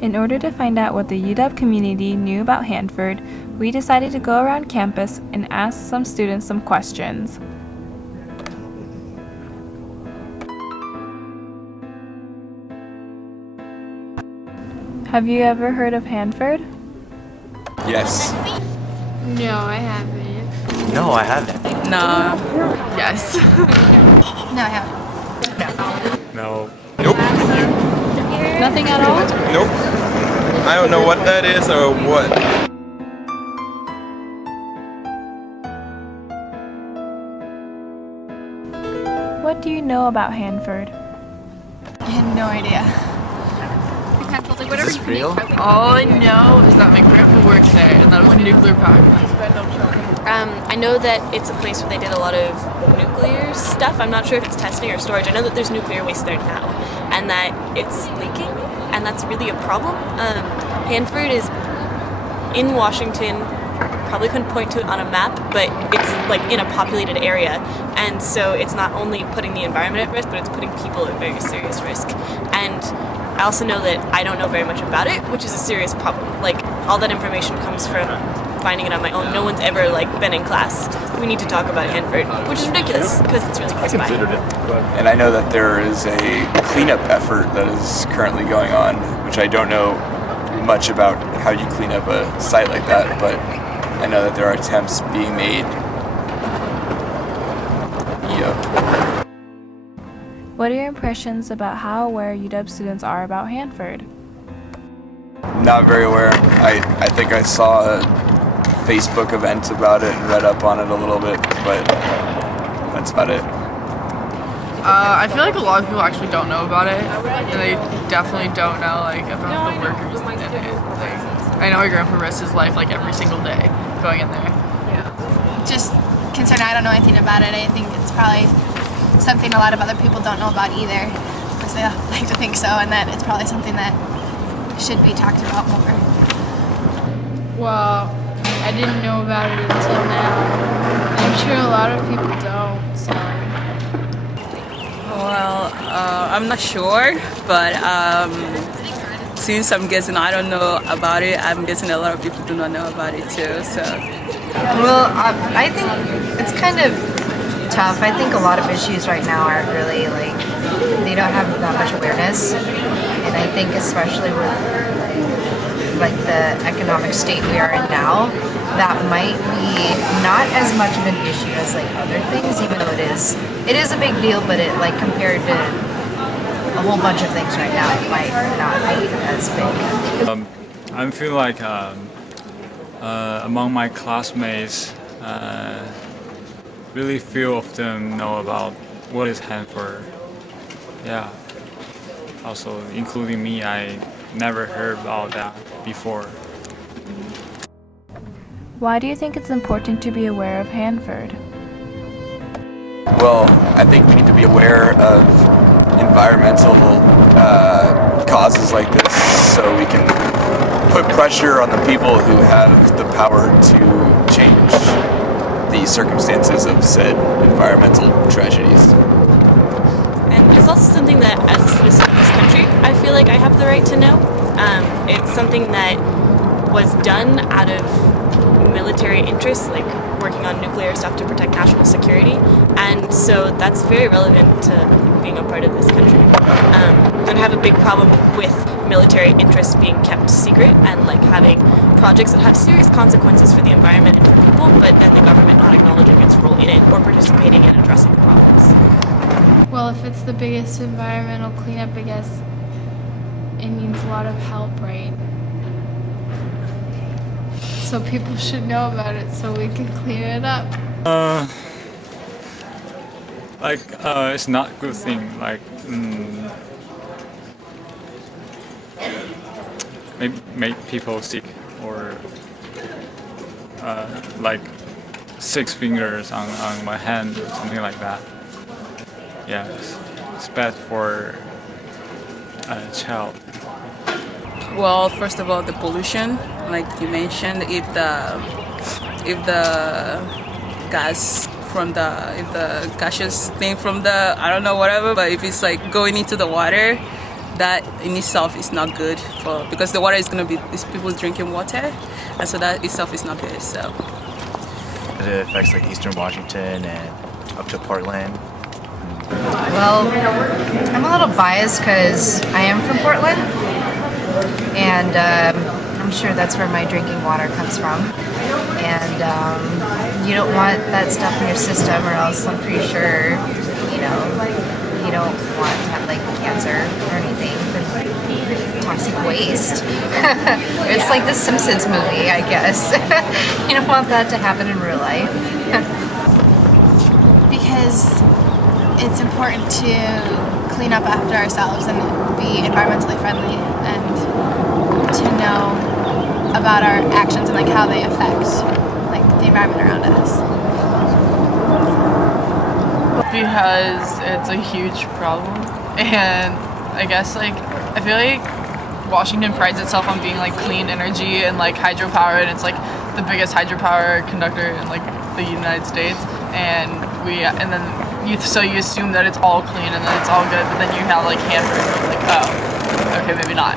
In order to find out what the UW community knew about Hanford, we decided to go around campus and ask some students some questions. Have you ever heard of Hanford? Yes. No, I haven't. No, I haven't. No. Yes. No, I haven't. No. Nope. Nothing at all? Nope. I don't know what that is or what. What do you know about Hanford? I had no idea. Is this real? All I know is that my grandpa worked there and that it was a nuclear power plant. I know that it's a place where they did a lot of nuclear stuff. I'm not sure if it's testing or storage. I know that there's nuclear waste there now and that it's leaking, and that's really a problem. Hanford is in Washington. Probably couldn't point to it on a map, but it's like in a populated area, and so it's not only putting the environment at risk, but it's putting people at very serious risk. And I also know that I don't know very much about it, which is a serious problem. Like, all that information comes from finding it on my own. No one's ever like been in class. We need to talk about Hanford, which is ridiculous because it's really close by. And I know that there is a cleanup effort that is currently going on, which I don't know much about how you clean up a site like that, but I know that there are attempts being made. Yep. What are your impressions about how aware UW students are about Hanford? Not very aware. I think I saw a Facebook event about it and read up on it a little bit, but that's about it. I feel like a lot of people actually don't know about it, and they definitely don't know like about the workers in it. Like, I know my grandpa risks his life like every single day going in there. Just concerned, I don't know anything about it. I think it's probably something a lot of other people don't know about either. Of course, they like to think so, and that it's probably something that should be talked about more. Well, I didn't know about it until now. I'm sure a lot of people don't, so. Well, I'm not sure, but since I'm guessing I don't know about it, I'm guessing a lot of people do not know about it too. So. Well, I think it's kind of tough. I think a lot of issues right now aren't really like, they don't have that much awareness, and I think especially with like the economic state we are in now, that might be not as much of an issue as like other things, even though it is a big deal, but it like compared to a whole bunch of things right now, it might not be as big. I feel like among my classmates, really few of them know about what is Hanford. Yeah. Also, including me, I never heard about that before. Why do you think it's important to be aware of Hanford? Well, I think we need to be aware of environmental causes like this so we can put pressure on the people who have the power to change the circumstances of said environmental tragedies. And it's also something that, as a citizen of this country, I feel like I have the right to know. It's something that was done out of military interests, like working on nuclear stuff to protect national security, and so that's very relevant to being a part of this country. And I have a big problem with military interests being kept secret and like having projects that have serious consequences for the environment and for people, but then the government not acknowledging its role in it or participating in addressing the problems. Well, if it's the biggest environmental cleanup, I guess it needs a lot of help, right? So people should know about it so we can clean it up. It's not a good thing. Like, make people sick or like 6 fingers on my hand or something like that. Yeah, it's bad for a child. Well, first of all, the pollution, like you mentioned, if the gaseous thing from the, I don't know, whatever, but if it's like going into the water, that in itself is not good because the water is going to be people drinking water, and so that itself is not good. So it affects like Eastern Washington and up to Portland. Well, I'm a little biased because I am from Portland, and I'm sure that's where my drinking water comes from. And you don't want that stuff in your system, or else I'm pretty sure, you don't want to have like cancer or anything from toxic waste. It's like the Simpsons movie, I guess. You don't want that to happen in real life. Because it's important to clean up after ourselves and be environmentally friendly and to know about our actions and like how they affect like the environment around us. Because it's a huge problem, and I guess like I feel like Washington prides itself on being like clean energy and like hydropower, and it's like the biggest hydropower conductor in like the United States, and then you assume that it's all clean and that it's all good, but then you have like Hanford, and you're like, oh, okay, maybe not.